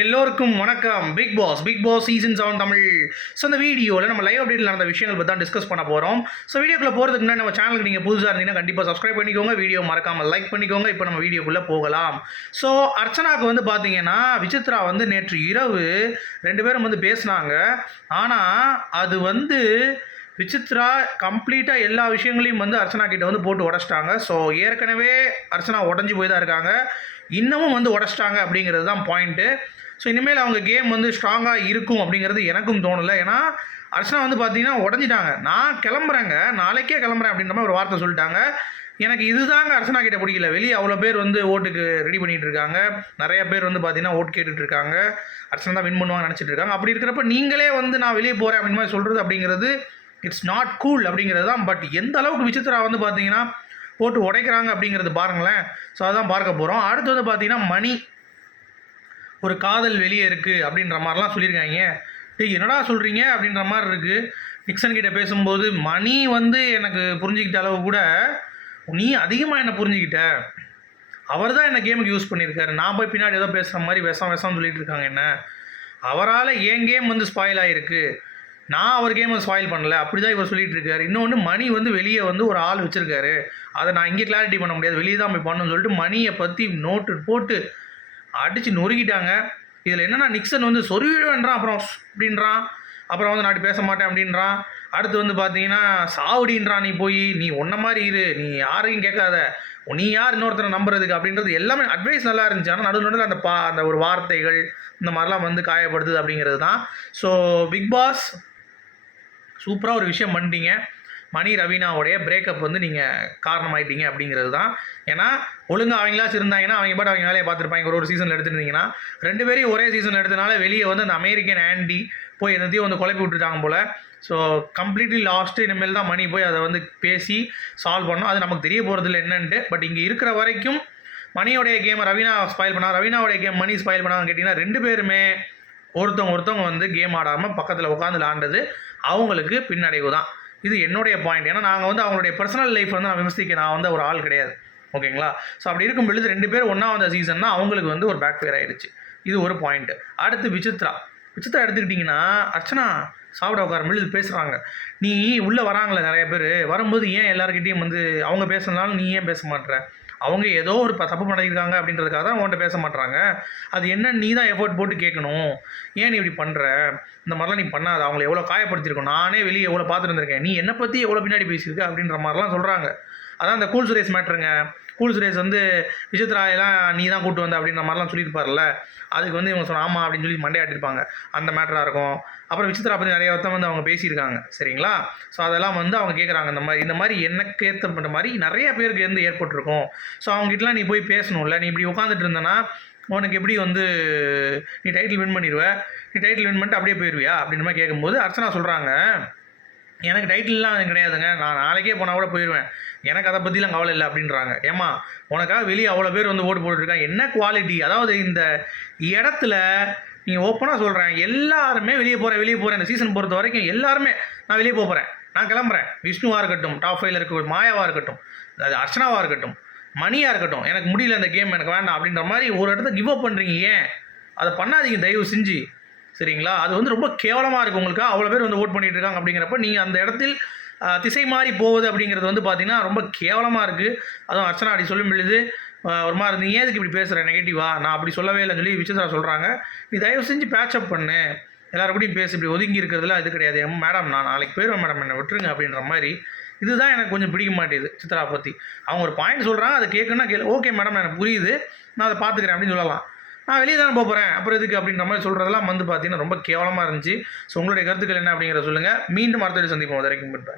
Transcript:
எல்லோருக்கும் வணக்கம். Bigg Boss Bigg Boss season seven Tamil. So இந்த வீடியோவில் நம்ம லைவ் அப்டேட்டில் நடந்த விஷயங்கள் பற்றி தான் டிஸ்கஸ் பண்ண போகிறோம் ஸோ வீடியோக்குள்ளே போகிறதுக்கு முன்னாடி நம்ம சேனலுக்கு நீங்கள் புதுசாக இருந்தீங்கன்னா கண்டிப்பாக சப்ஸ்கிரைப் பண்ணிக்கோங்க. வீடியோ மறக்காமல் லைக் பண்ணிக்கோங்க. இப்போ நம்ம வீடியோக்குள்ளே போகலாம். ஸோ அர்ச்சனாவுக்கு வந்து பார்த்தீங்கன்னா விசித்ரா வந்து நேற்று இரவு ரெண்டு பேரும் வந்து பேசினாங்க. ஆனால் அது வந்து விசித்ரா கம்ப்ளீட்டாக எல்லா விஷயங்களையும் வந்து அர்ச்சனா கிட்ட வந்து போட்டு உடச்சிட்டாங்க. ஸோ ஏற்கனவே அர்ச்சனா உடஞ்சி போய் தான் இருக்காங்க. இன்னமும் வந்து உடச்சிட்டாங்க அப்படிங்கிறது தான் பாயிண்ட்டு ஸோ இனிமேல் அவங்க கேம் வந்து ஸ்ட்ராங்காக இருக்கும் அப்படிங்கிறது எனக்கும் தோணலை. ஏன்னா அர்ச்சனா வந்து பார்த்தீங்கன்னா உடஞ்சிட்டாங்க. நான் கிளம்புறேங்க. நாளைக்கே கிளம்புறேன் அப்படின்ற மாதிரி ஒரு வார்த்தை சொல்லிட்டாங்க. எனக்கு இதுதாங்க அர்ச்சனா கிட்ட பிடிக்கல. வெளியே அவ்வளோ பேர் வந்து ஓட்டுக்கு ரெடி பண்ணிட்டு இருக்காங்க. நிறைய பேர் வந்து பார்த்தீங்கன்னா ஓட் கேட்டுட்டு இருக்காங்க. அர்ச்சனா தான் வின் பண்ணுவாங்க நினச்சிட்டு இருக்காங்க. அப்படி இருக்கிறப்ப நீங்களே வந்து நான் வெளியே போகிறேன் அப்படின்னு மாதிரி சொல்கிறது அப்படிங்கிறது இட்ஸ் நாட் கூல் அப்படிங்கிறது தான். பட் எந்த அளவுக்கு விசித்திரா வந்து பார்த்தீங்கன்னா போட்டு உடைக்கிறாங்க அப்படிங்கிறது பாருங்களேன். ஸோ அதான் பார்க்க போகிறோம் அடுத்து வந்து பார்த்தீங்கன்னா மணி. ஒரு காதல் வெளியே இருக்குது அப்படின்ற மாதிரிலாம் சொல்லியிருக்காங்க. டேய் என்னடா சொல்கிறீங்க அப்படின்ற மாதிரி இருக்குது நிக்சன் கிட்ட பேசும்போது மணி வந்து எனக்கு புரிஞ்சுக்கிட்ட அளவு கூட நீ அதிகமாக என்னை புரிஞ்சுக்கிட்ட? அவர் தான் என்ன கேமுக்கு யூஸ் பண்ணியிருக்காரு. நான் போய் பின்னாடி ஏதோ பேசுகிற மாதிரி விஷம் விஷம் சொல்லிட்டு இருக்காங்க என்ன? அவரால் என் கேம் வந்து ஸ்பாயில் ஆகிருக்கு நான் அவர் கேமை ஸ்பாயில் பண்ணல. அப்படி தான் இவர் சொல்லிட்டு இருக்காரு. இன்னொன்று மணி வந்து வெளியே வந்து ஒரு ஆள் வச்சுருக்காரு. அதை நான் இங்கே கிளாரிட்டி பண்ண முடியாது. வெளியே தான் போய் பண்ணணும்னு சொல்லிட்டு மணியை பற்றி நோட்டு போட்டு அடித்து நொறுக்கிட்டாங்க. இதில் என்னென்னா நிக்சன் வந்து சொருவிடுவேன்றான் அப்புறம் அப்படின்றான். அப்புறம் வந்து நாட்டு பேச மாட்டேன் அப்படின்றான். அடுத்து வந்து பார்த்தீங்கன்னா சாவடின்றான். நீ போய் நீ ஒன்ன மாதிரி இரு. நீ யாரையும் கேட்காத. நீ யார் இன்னொருத்தரை நம்புறதுக்கு? அப்படின்றது எல்லாமே அட்வைஸ் நல்லா இருந்துச்சு. ஆனால் நடுவில் நடுவில் அந்த பா அந்த ஒரு வார்த்தைகள் இந்த மாதிரிலாம் வந்து காயப்படுத்துது அப்படிங்கிறது தான். ஸோ பிக் பாஸ் சூப்பராக ஒரு விஷயம் பண்ணிட்டீங்க. மணி ரவீனாவுடைய பிரேக்கப் வந்து நீங்கள் காரணமாயிட்டீங்க அப்படிங்கிறது தான் ஏன்னா ஒழுங்காக அவங்களாச்சும் இருந்தாங்கன்னா அவங்க பாட்டு அவங்க வேலையை பார்த்துருப்பாங்க. ஒரு ஒரு சீசனில் எடுத்துருந்தீங்கன்னா ரெண்டு பேரையும் ஒரே சீசன் எடுத்தனால வெளியே வந்து அந்த அமெரிக்கன் ஆண்டி போய் என்னத்தையும் வந்து குழப்பி விட்டுட்டாங்க போல். ஸோ கம்ப்ளீட்லி லாஸ்ட்டு இனிமேல் தான் மணி போய் அதை வந்து பேசி சால்வ் பண்ணோம். அது நமக்கு தெரிய போகிறதில்ல என்னன்ட்டு. பட் இங்கே இருக்கிற வரைக்கும் மணியோடைய கேம் ரவீனா ஸ்பாயில் பண்ணா ரவீனாவுடைய கேம் மணி ஸ்பாயில் பண்ணாங்கன்னு கேட்டிங்கன்னா ரெண்டு பேருமே ஒருத்தவங்க ஒருத்தவங்க வந்து கேம் ஆடாமல் பக்கத்தில் உட்காந்து விளாண்டது அவங்களுக்கு பின்னடைவு தான் இது என்னுடைய பாயிண்ட் ஏன்னா நாங்கள் வந்து அவங்களுடைய பர்சனல் லைஃப் வந்து நான் விமர்சிக்க நான் வந்து ஒரு ஆள் கிடையாது. ஓகேங்களா? ஸோ அப்படி இருக்கும் பொழுது ரெண்டு பேர் ஒன்றா வந்த சீசன்னா அவங்களுக்கு வந்து ஒரு பேக் ஃபேர் ஆகிடுச்சு இது ஒரு பாயிண்ட்டு அடுத்து விசித்ரா. விசித்ரா எடுத்துக்கிட்டிங்கன்னா அர்ச்சனா சாப்பிட உட்கார பொழுது பேசுகிறாங்க நீ உள்ளே வராங்களே நிறைய பேர். வரும்போது ஏன் எல்லாருக்கிட்டேயும் வந்து அவங்க பேசுனாலும் நீ ஏன் பேச மாட்டேற அவங்க ஏதோ ஒரு தப்பு பண்ணியிருக்காங்க அப்படின்றதுக்காக தான் உன்கிட்ட பேச மாட்றாங்க. அது என்ன நீ தான் எஃபோர்ட் போட்டு கேட்கணும்? ஏன் நீ இப்படி பண்ணுற இந்த மாதிரிலாம் நீ பண்ணாத. அவங்கள எவ்வளோ காயப்படுத்தியிருக்கோம். நானே வெளியே எவ்வளோ பார்த்துருந்துருக்கேன் நீ என்னை பற்றி எவ்வளோ பின்னாடி பேசியிருக்க அப்படின்ற மாதிரிலாம் சொல்கிறாங்க அதான் அந்த கூல் சுரேஷ் மேட்ருங்க கூல் சுரேஷ் வந்து விசித்ராயெல்லாம் நீ தான் கூட்டு வந்த அப்படின்ற மாதிரிலாம் சொல்லியிருப்பார்ல அதுக்கு வந்து இவங்க சொன்ன ஆமாம் அப்படின்னு சொல்லி மண்டையாட்டிருப்பாங்க. அந்த மேட்டராக இருக்கும். அப்புறம் விசித்ரா பற்றி நிறைய வருத்தம் வந்து அவங்க பேசியிருக்காங்க. சரிங்களா? ஸோ அதெல்லாம் வந்து அவங்க கேட்குறாங்க இந்த மாதிரி இந்த மாதிரி எனக்கு ஏற்றப்பட்ட மாதிரி நிறைய பேருக்கு வந்து ஏற்பட்டிருக்கும். ஸோ அவங்ககிட்டலாம் நீ போய் பேசணும்ல. நீ இப்படி உட்காந்துட்டு இருந்தனா உனக்கு எப்படி வந்து நீ டைட்டில் வின் பண்ணிடுவ நீ டைட்டில் வின் பண்ணிட்டு அப்படியே போயிடுவியா அப்படின்ற மாதிரி கேட்கும்போது அர்ச்சனா சொல்கிறாங்க எனக்கு டைட்டில்லாம் கிடையாதுங்க. நான் நாளைக்கே போனால் கூட போயிடுவேன் எனக்கு அதை பற்றிலாம் கவலை இல்லை அப்படின்றாங்க. ஏமா உனக்காக வெளியே அவ்வளோ பேர் வந்து ஓட்டு போட்டுருக்காங்க என்ன குவாலிட்டி அதாவது இந்த இடத்துல நீங்கள் ஓப்பனாக சொல்கிறேன் எல்லாருமே வெளியே போகிறேன் வெளியே போகிறேன் இந்த சீசன் பொறுத்த வரைக்கும் எல்லாருமே நான் வெளியே போகிறேன் நான் கிளம்புறேன். விஷ்ணுவாக இருக்கட்டும் டாப் ஃபைவ்ல இருக்க மாயாவாக இருக்கட்டும் அது அர்ச்சனாவாக இருக்கட்டும் மணியாக இருக்கட்டும் எனக்கு முடியல இந்த கேம் எனக்கு வேண்டாம் அப்படின்ற மாதிரி ஒரு இடத்த கிவ் அப் பண்ணுறீங்க ஏன்? அதை பண்ணாதீங்க தயவு செஞ்சு. சரிங்களா? அது வந்து ரொம்ப கேவலமாக இருக்குது உங்களுக்கு? அவ்வளோ பேர் வந்து ஓட் பண்ணிகிட்டு இருக்காங்க அப்படிங்கிறப்ப நீங்கள் அந்த இடத்தில் திசை மாறி போகுது அப்படிங்கிறது வந்து பார்த்தீங்கன்னா ரொம்ப கேவலமாக இருக்குது அதுவும் அர்ச்சனா அப்படி சொல்லும் பொழுது ஒரு மாதிரி நீ ஏதுக்கு இப்படி பேசுகிற நெகட்டிவாக நான் அப்படி சொல்லவே இல்லைன்னு சொல்லி விசித்ரா சொல்கிறாங்க நீ தயவு செஞ்சு பேச்சப் பண்ணு. எல்லாருக்கூடையும் பேசு பேசி. இப்படி ஒதுங்கி இருக்கிறதுல அது கிடையாது. மேடம் நான் நாளைக்கு போயிடுவேன் மேடம் என்னை விட்டுருங்க அப்படின்ற மாதிரி. இதுதான் எனக்கு கொஞ்சம் பிடிக்க மாட்டேது சித்ரா பற்றி அவங்க ஒரு பாயிண்ட் சொல்கிறாங்க அதை கேட்கணும்னா கேளு ஓகே மேடம் எனக்கு புரியுது. நான் அதை பார்த்துக்கிறேன் அப்படின்னு சொல்லலாம். நான் வெளியே தானே போக போகிறேன் அப்புறம் எதுக்கு? அப்படின்ற மாதிரி சொல்கிறதெல்லாம் வந்து பார்த்தீங்கன்னா ரொம்ப கேவலமாக இருந்துச்சு. ஸோ உங்களுடைய கருத்துக்கள் என்ன அப்படிங்கிறத சொல்லுங்கள் மீண்டும் அடுத்த சந்திப்போம். வரைக்கும் பை